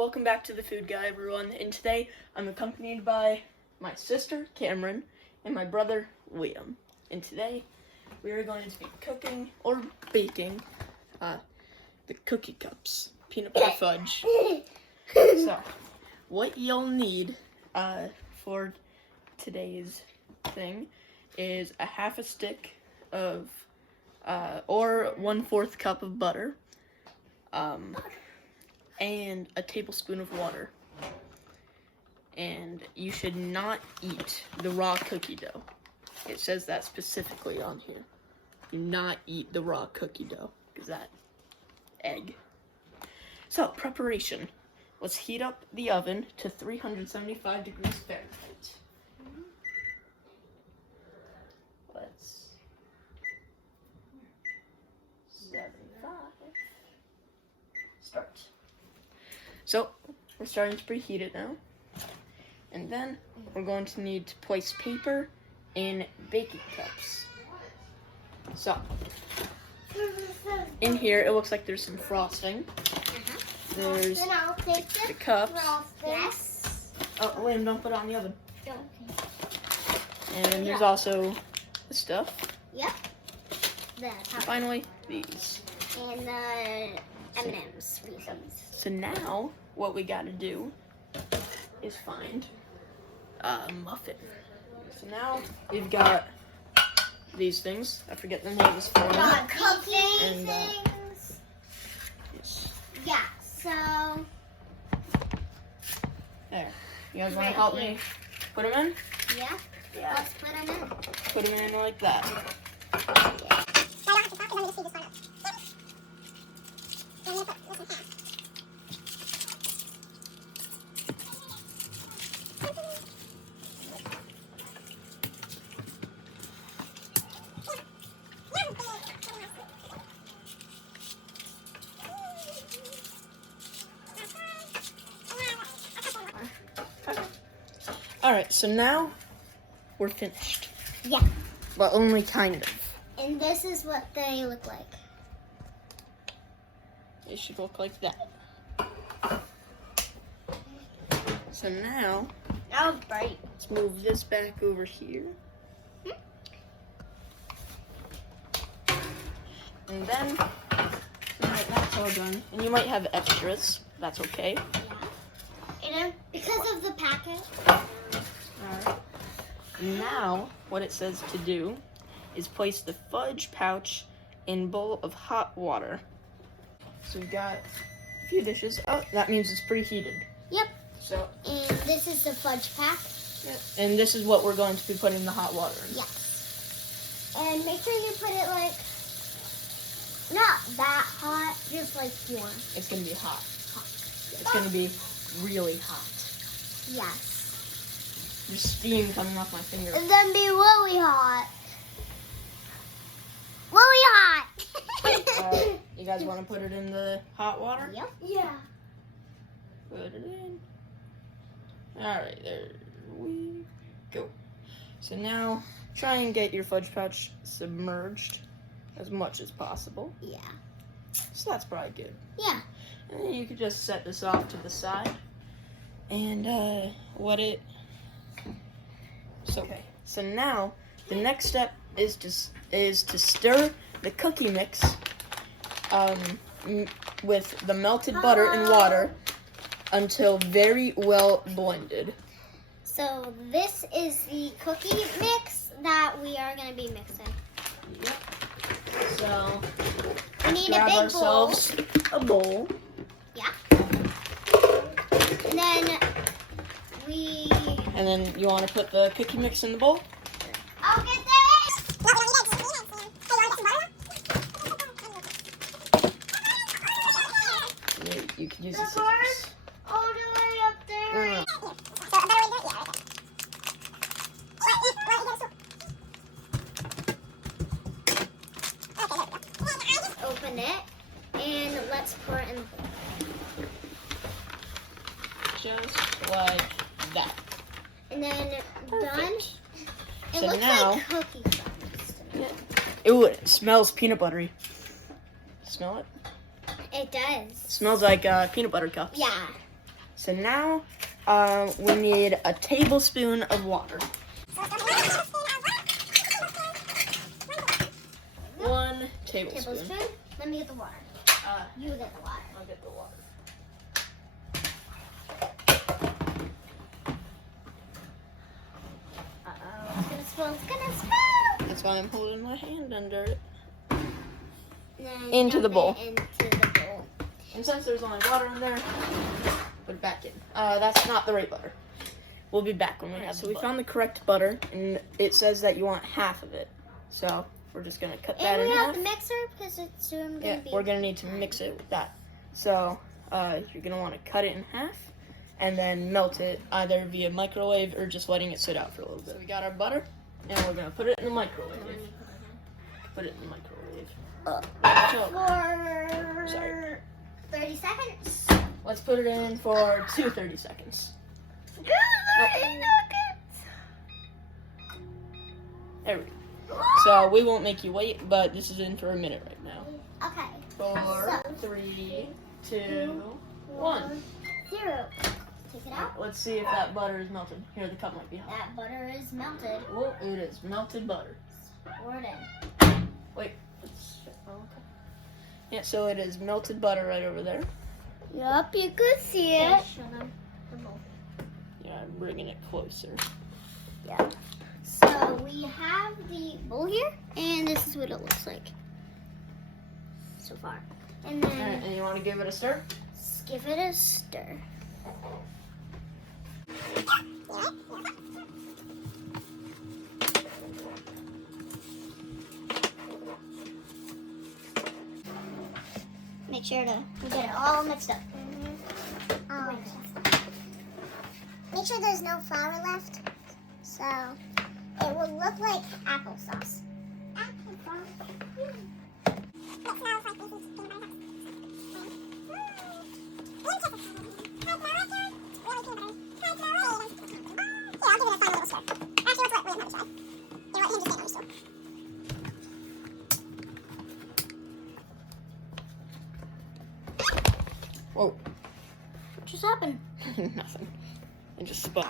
welcome back to the Food Guy, everyone. And today I'm accompanied by my sister Cameron and my brother Liam. And today we are going to be cooking or baking the cookie cups, peanut butter fudge. So, what you'll need for today's thing is a half a stick of or 1/4 cup of butter. And a tablespoon of water. And you should not eat the raw cookie dough. It says that specifically on here. Do not eat the raw cookie dough, because that egg. So, preparation. Let's heat up the oven to 375 degrees Fahrenheit. Let's 75. Start. So, we're starting to preheat it now. And then, we're going to need to place paper in baking cups. So, in here, it looks like there's some frosting. There's the cups. Yes. Oh, Liam, don't put it on the oven. Okay. And there's also the stuff. Yep. And finally, these. And the M&M's. Reese's. So now, what we gotta do is find a muffin. So now, we've got these things. I forget the name is for them. Cooking And, things. Yes. Yeah, so. There. You guys wanna help me put them in? Yeah. Yeah. Let's put them in. Put them in like that. Yeah. Alright, so now we're finished. Yeah. But only kind of. And this is what they look like. It should look like that. So now, That was bright. let's move this back over here. And then, alright, that's all done. And you might have extras. That's okay. Yeah. And because of the packet. Alright. Now, what it says to do is place the fudge pouch in a bowl of hot water. So we've got a few dishes. Oh, that means it's preheated. Yep. So, And this is the fudge pack. and this is what we're going to be putting the hot water in. Yes. And make sure you put it like, not that hot, just like warm. It's going to be hot. Hot. It's going to be really hot. Yes. There's steam coming off my finger. And then be really hot. Really hot. You guys want to put it in the hot water? Yep. Yeah. Put it in. Alright, there we go. So now, try and get your fudge pouch submerged as much as possible. Yeah. So that's probably good. Yeah. And then you could just set this off to the side. And let it... So now, the next step is to stir the cookie mix with the melted butter and water until very well blended. So this is the cookie mix that we are going to be mixing. Yep. So We need a grab big ourselves a bowl. bowl. Yeah. And then And then you want to put the cookie mix in the bowl. I'll get this. You can use The the scissors. horse all the way up there. Open it and let's pour it in the bowl. Just like that. And then done. It So looks now- like cookie crumbs. Yeah. Ooh, it smells peanut buttery. Smell it? It does. Smells like peanut butter cups. Yeah. So now we need a tablespoon of water. 1 tablespoon. Let me get the water. You get the water. I'll get the water. It's gonna spill. It's gonna spill. That's why I'm holding my hand under it. Then Into the bowl. Into the bowl. And since there's only water in there, put it back in. That's not the right butter. We'll be back when we have. So we found the correct butter, and it says that you want half of it. So we're just gonna cut that And in we have half. the mixer because it's soon gonna be. We're gonna need to mix it with that. So you're gonna want to cut it in half, and then melt it either via microwave or just letting it sit out for a little bit. So we got our butter, and we're gonna put it in the microwave. Put it in the microwave. For Sorry. 30 seconds. Let's put it in for 2 30 seconds. There we go. So we won't make you wait, but this is in for a minute right now. Okay. 4, 3, 2, 1. 0. Take it out. Let's see if that butter is melted. Here, the cup might be hot. That butter is melted. Oh, it is melted butter. Pour it in. Wait. Okay. Yeah, so it is melted butter right over there. Yup, you could see it. Yeah, I'm bringing it closer. Yeah. So we have the bowl here, and this is what it looks like so far. And All right, then and you want to give it a stir? just give it a stir. Make sure to get it all mixed up. Make sure there's no flour left, so it will look like applesauce. Whoa. What just happened? Nothing. It just spun.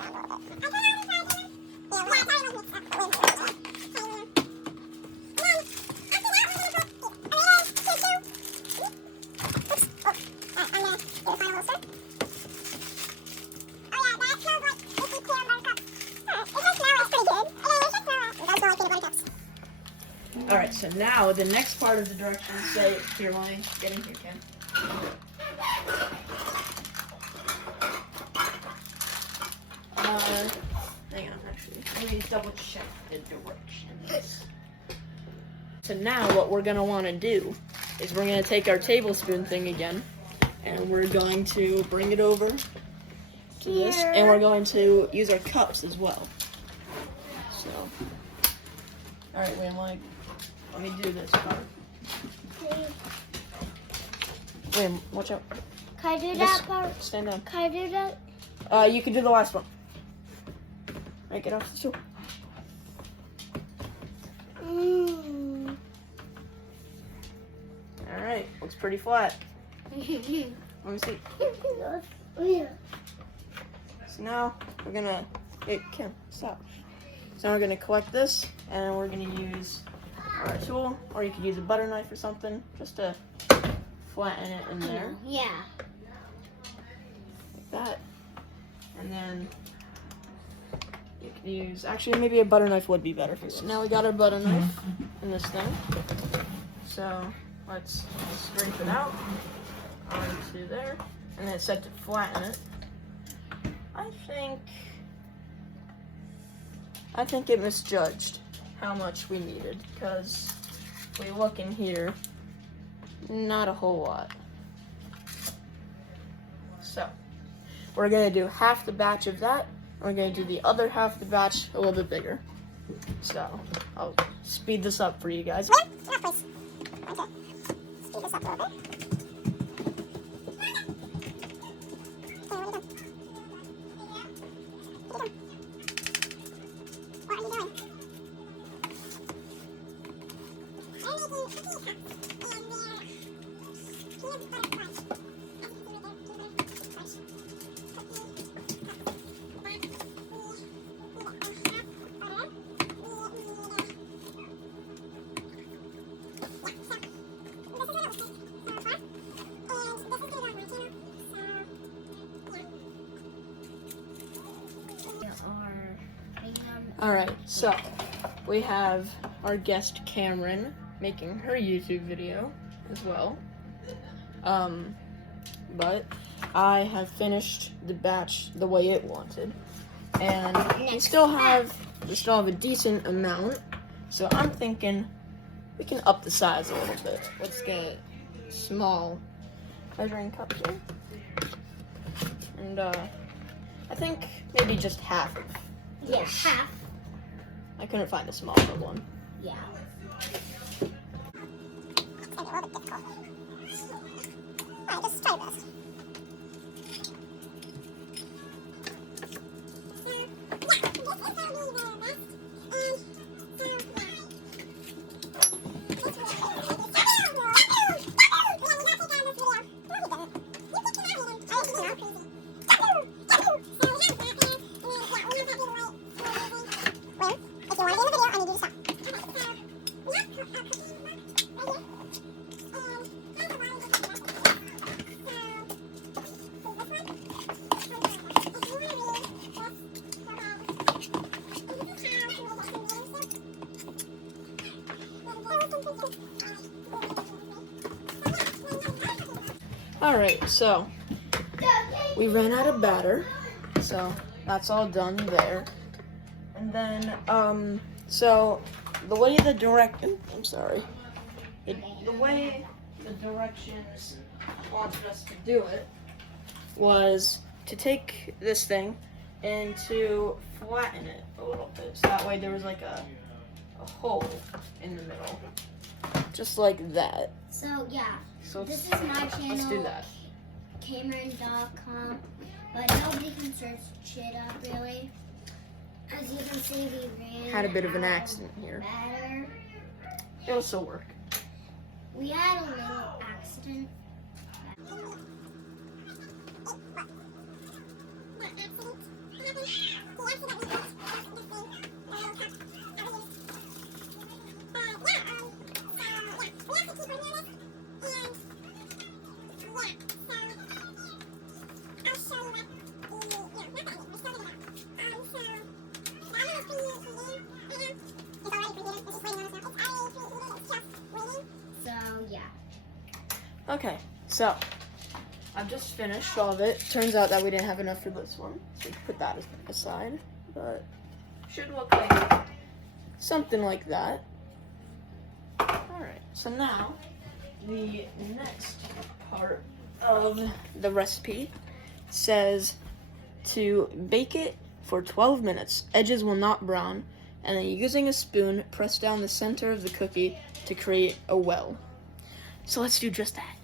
Alright, so now the next part of the directions say, here, let me get in here, Ken. Hang on, actually. Let me double check the directions. So now what we're gonna wanna do is we're gonna take our tablespoon thing again, and we're going to bring it over to this, and we're going to use our cups as well. So, alright, wait, let me do this part. Wait, watch out. Can I do Just that part? stand down. Can I do that? You can do the last one. Alright, get off the stool. Alright, looks pretty flat. Let me see. So now we're gonna, hey, Kim, stop. So now we're gonna collect this, and we're gonna use our tool, or you could use a butter knife or something, just to flatten it in there. Yeah. Like that. And then you can use, actually maybe a butter knife would be better for this. Now we got our butter knife in this thing. So let's scrape it out onto there. And then it's set to flatten it. I think it misjudged how much we needed, because we look in here, not a whole lot. So we're gonna do half the batch of that. We're gonna do the other half of the batch a little bit bigger. So I'll speed this up for you guys. Speed this up a little bit. Alright, so we have our guest Cameron making her YouTube video as well. But I have finished the batch the way it wanted. And we still have a decent amount. So I'm thinking we can up the size a little bit. Let's get small measuring cups here. And I think maybe just half of this. Yeah, half. I couldn't find a smaller one. Yeah. Alright, just try this. Alright, so we ran out of batter, so that's all done there. And then, so the way the directions wanted us to do it was to take this thing and to flatten it a little bit, so that way there was like a hole in the middle, just like that. So yeah, So this is my channel. let's do that. Cameron.com, but nobody can search it up really. As you can see, we ran Had a bit of an out accident here. Batter. It'll still work. We had a little accident. So yeah. Okay, so I've just finished all of it. Turns out that we didn't have enough for this one, so we put that aside. But should look like something like that. Alright, so now the next part of the recipe says to bake it for 12 minutes. Edges will not brown, and then using a spoon, press down the center of the cookie to create a well. So let's do just that.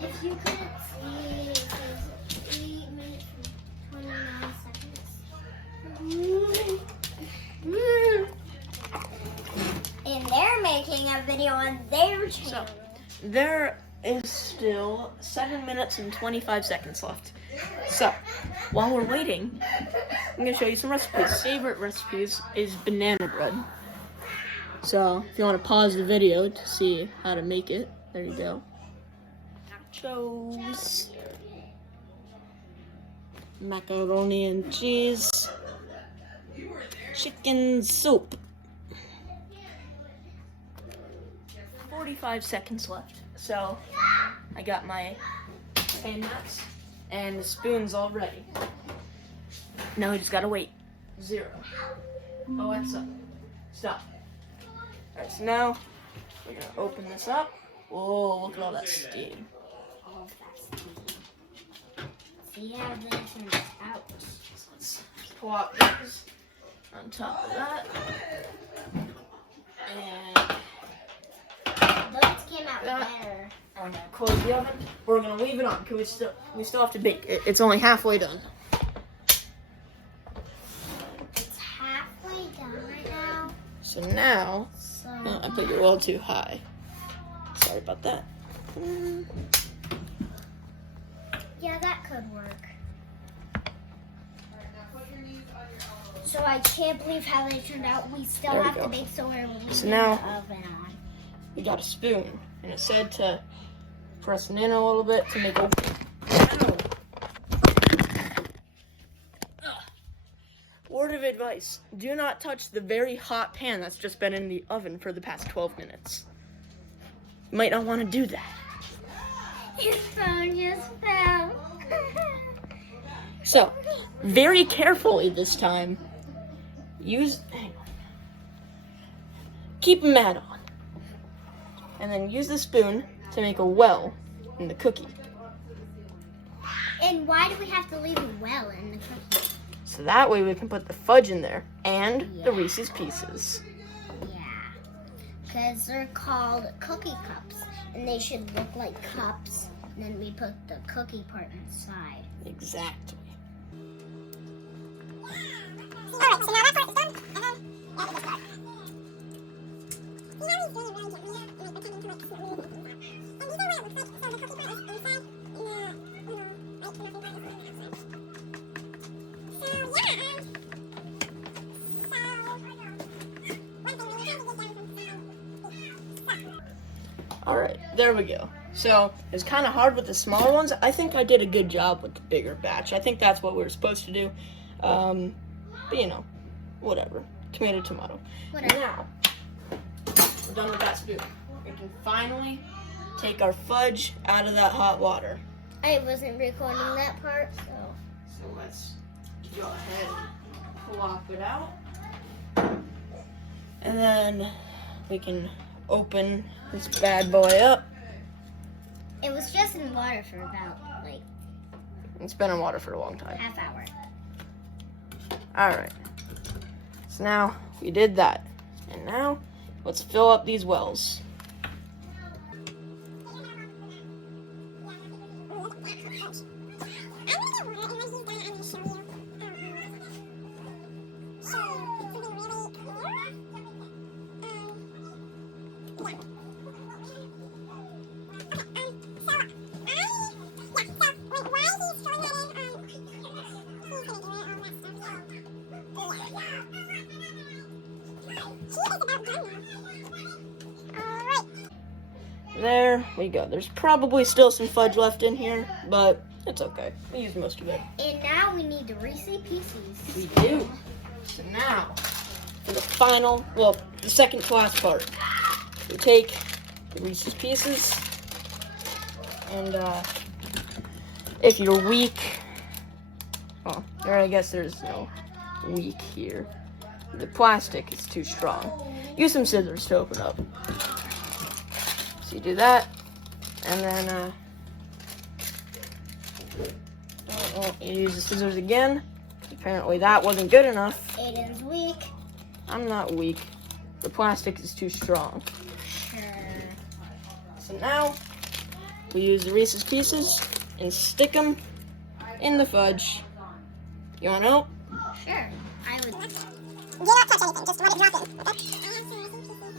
If you couldn't see, it says 8 minutes and 29 seconds. And they're making a video on their channel. There is still 7 minutes and 25 seconds left. So, while we're waiting, I'm going to show you some recipes. Favorite recipes is banana bread. So, if you want to pause the video to see how to make it, there you go. Nachos. Macaroni and cheese. Chicken soup. 45 seconds left. So, I got my hand nuts and the spoons all ready. Now we just gotta wait. 0. Oh, that's up. Stop. Alright, so now we're gonna open this up. Whoa, look at all that steam. All of that steam. See how that turns out. So let's plop these on top of that. And Those came out better. I'm gonna close the oven. We're gonna leave it on because we still have to bake. It's only halfway done. It's halfway done right now. So now, So I put it a little too high. Sorry about that. yeah, that could work. So I can't believe how they turned out. We still There we have go. to bake, so we're leaving So now- the oven on. We got a spoon, and it said to press it in a little bit to make a. Word of advice: do not touch the very hot pan that's just been in the oven for the past 12 minutes. You might not want to do that. His phone just fell. So, very carefully this time. Keep a mat on. And then use the spoon to make a well in the cookie. And why do we have to leave a well in the cookie? So that way we can put the fudge in there and the Yeah. Reese's Pieces. Yeah. Because they're called cookie cups. And they should look like cups. And then we put the cookie part inside. Exactly. Alright, so now that part's done, and then yeah, we just start. See how he's doing really gently, and like pretending to like smooth it inside. And these are what it looks like. So the cookie part is inside, and the little like the muffin part is on the outside. So yeah. So one thing we need to get down from Alright, there we go. So, it's kind of hard with the smaller ones. I think I did a good job with the bigger batch. I think that's what we were supposed to do. But you know, whatever. Tomato, tomato. Whatever. Now, we're done with that spoon. We can finally take our fudge out of that hot water. I wasn't recording that part, so. So let's go ahead and plop it out. And then we can open this bad boy up. It was just in water for about, like, It's been in water for a long time. half hour. Alright. So now we did that. And now let's fill up these wells. There we go. There's probably still some fudge left in here, but it's okay. We used most of it. And now we need the Reese's Pieces. We do. So now, for the final, well, the second to last part, we take the Reese's Pieces, and if you're weak, well, I guess there's no weak here. The plastic is too strong. Use some scissors to open up. So you do that, and then you use the scissors again. Apparently that wasn't good enough. Aiden's weak. I'm not weak. The plastic is too strong. Sure. So now we use the Reese's Pieces and stick them in the fudge. You want to help? Sure. I would. Do not touch anything, just let it drop in. Okay?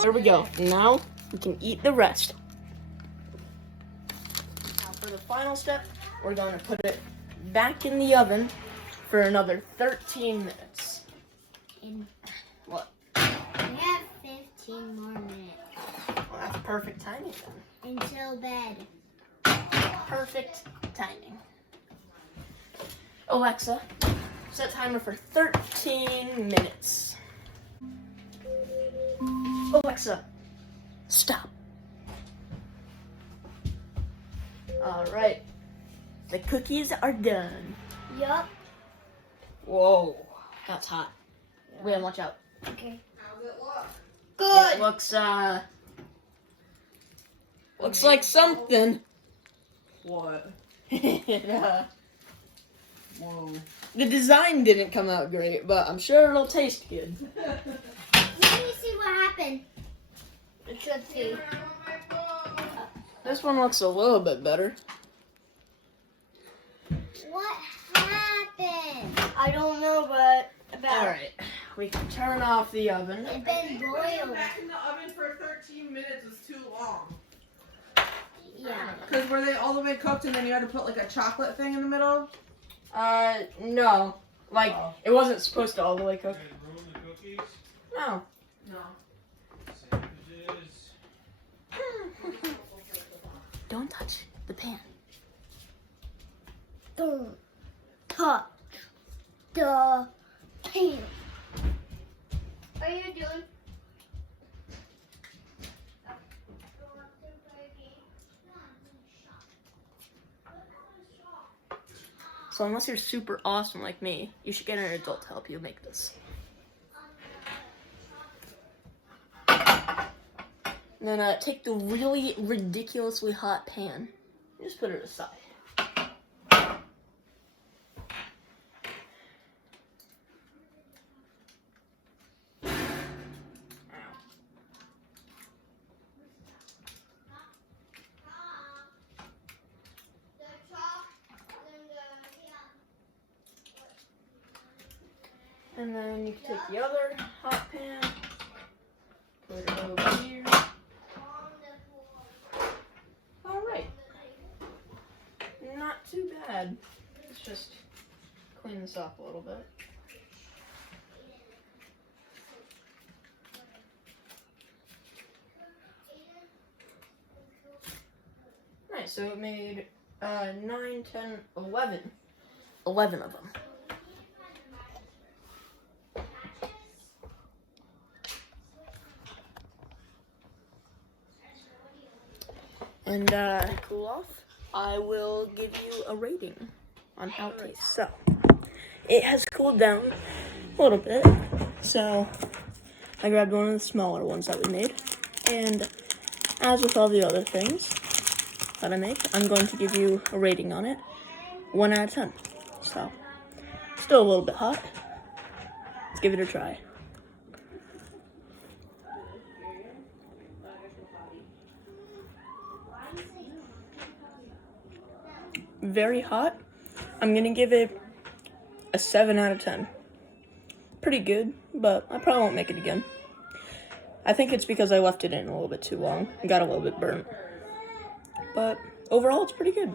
There we go. Now we can eat the rest. Now for the final step, we're going to put it back in the oven for another 13 minutes. In, What? we have 15 more minutes Well, that's perfect timing then. until bed. Perfect timing. Alexa, set timer for 13 minutes. Alexa, stop. All right, the cookies are done. Yup. Whoa, that's hot. William, watch out. Okay. It looks like something. What? Whoa. The design didn't come out great, but I'm sure it'll taste good. Let me see what happened. It should be. This one looks a little bit better. What happened? I don't know, but about Alright, we can turn off the oven. it's been boiled. Back in the oven for 13 minutes is too long. Yeah. Because were they all the way cooked and then you had to put like a chocolate thing in the middle? No. Like, Oh. it wasn't supposed to all the way cook. Ruin the cookies? No. No. Sandwiches. Don't touch the pan. Don't touch the pan. What are you doing? So unless you're super awesome like me, you should get an adult to help you make this. And then take the really ridiculously hot pan. Just put it aside. And then you can take the other hot pan, put it over here. Alright. Not too bad. Let's just clean this up a little bit. Nice, so it made 9, 10, 11. 11 of them. And to cool off, I will give you a rating on how it tastes. So, it has cooled down a little bit. So, I grabbed one of the smaller ones that we made. And as with all the other things that I make, I'm going to give you a rating on it. 1 out of 10. So, still a little bit hot. Let's give it a try. Very hot. I'm gonna give it a 7 out of 10. Pretty good, but I probably won't make it again. I think it's because I left it in a little bit too long and got a little bit burnt. But overall, it's pretty good.